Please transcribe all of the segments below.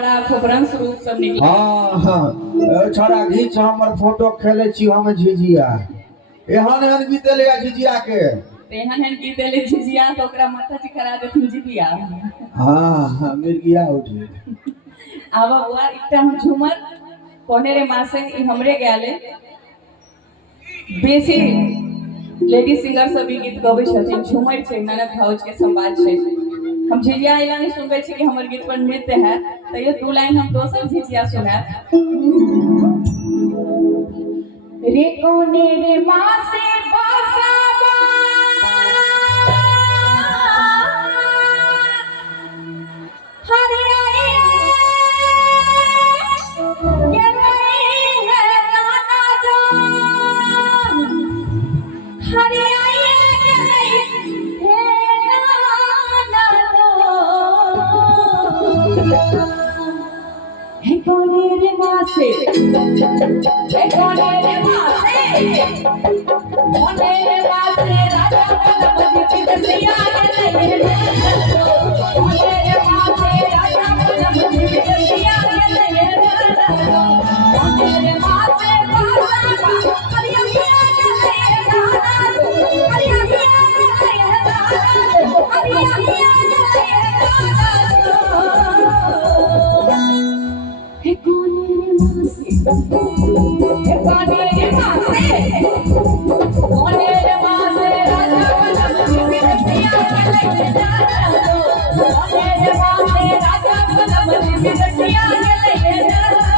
बड़ा खूबरंग स्वरूप सब निकले। हाँ हाँ छोरा घीच हमर फोटो खेले छी हम झिझिया एहन एहन गीत ले झिझिया के एहन एहन गीत ले झिझिया तो ओकरा माथा चिकरा देथिन जिबिया। हाँ हाँ मिर्गिया उठी आवा बुआ एकटा हम झूमर कोने रे मासे ई हमरे गाले बेसी लेडी सिंगर सब भी गीत गबै छथिन झूमर छै ननद भौज के संवाद छै। हम झिझिया इला नहीं सुनबे छी कि हमर गीत पर नृत्य है तो ये दो लाइन हम दोसर झिझिया सुनाब। रे कोने रे मासे बसावा हरियाई ये नहीं है नाना जो हरियाई ये नहीं है नाना जो हे कोने रे मासे हे कोने रे मासे कोने रे मासे राजा गणपति बिटिया के नहीं कोने रे मासे राजा गणपति बिटिया के नहीं कोने रे मासे बाबा हरिया हिया के नहीं दादा हरिया हिया के नहीं दादा हरिया हिया के नहीं दादा हे कोने रे मासे हे कोने रे मासे कोने रे मासे राजा गणपति बिटिया के नहीं दादा कोने रे मासे राजा गणपति बिटिया के नहीं दादा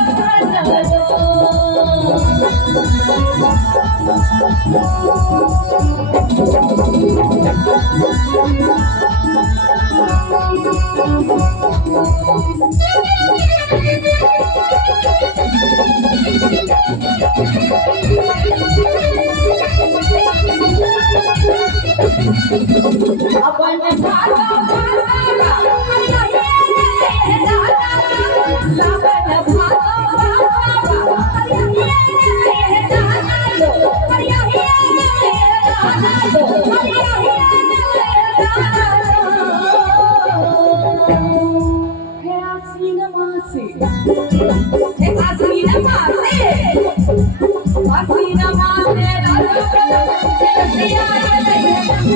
अपन भागा भागा हरिया हे दादा लावन भागा भागा हरिया हे दादा हरिया हे दादा हरिया हे दादा हे आसीन मासे हे आसीन मासे आसीन मासे राजा बिटिया के नहीं आसीन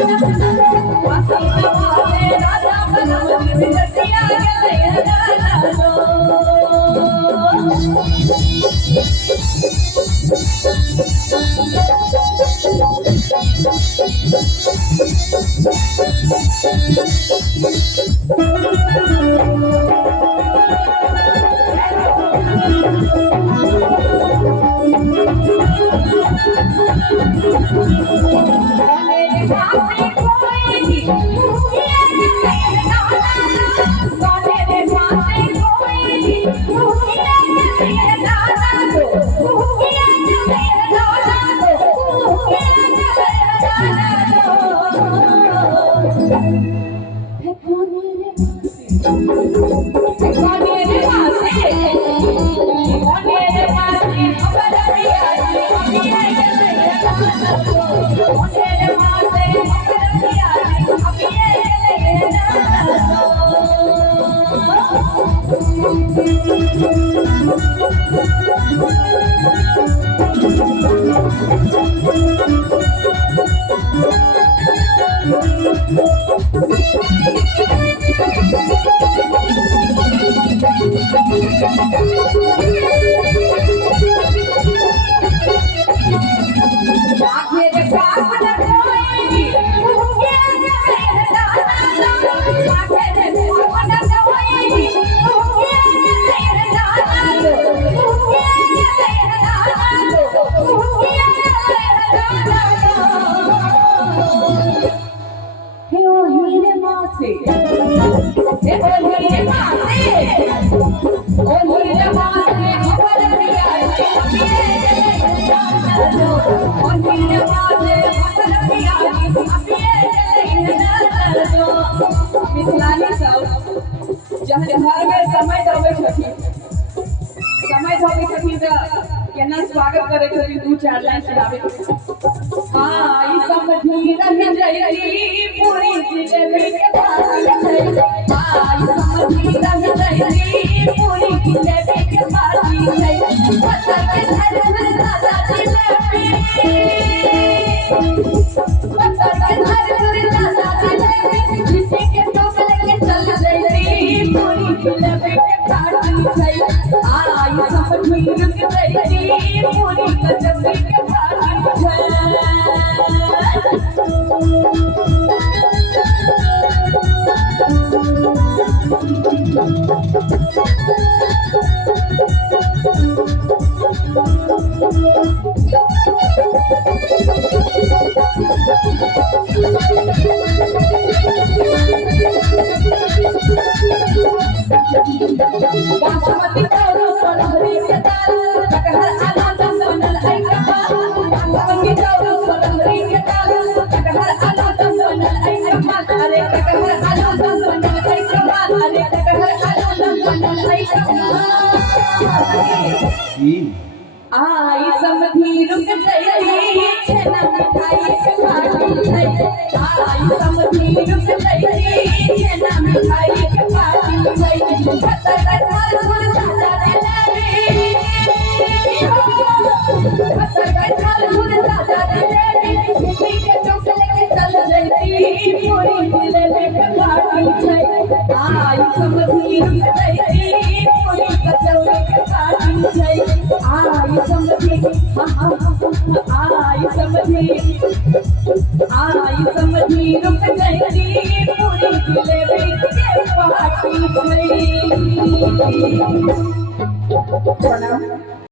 मासे राजा गणपति बिटिया के नहीं मिथिलानी सब जहाँ घर में समय दबे छथिन समय दबे छथिन तो केना स्वागत करे छथिन दू चार लाइन सुनावे हां ई समझी रह जइली पूरी जिलेबी के पास हां ई समझी रह जइली पूरी के पार्टी छै आई समझी रुक गई पूरी कचौड़ी के पार्टी बासमती चाउर सोलहरी के दाल कटहर आलू दम बनल आई कमाल बासमती चाउर सोलहरी के दाल कटहर आलू दम बनल आई कमाल अरे कटहर आलू दम बनल आई कमाल अरे कटहर आलू दम बनल आई कमाल आई समधी रुक गई छेना मिठाई के पार्टी छै आई समधी रुक गई छेना मिठाई के पार्टी छै फसर गठार फूल साजा दिलेरी फसर गठार फूल साजा दिलेरी मिट्टी के चौक लेके चल जैती पूरी जिलेबी के पार्टी छै आई समधी रुक गई पूरी कचौड़ी के पार्टी छै आई समधी रुक गई पूरी जिलेबी के पार्टी छै। प्रणाम।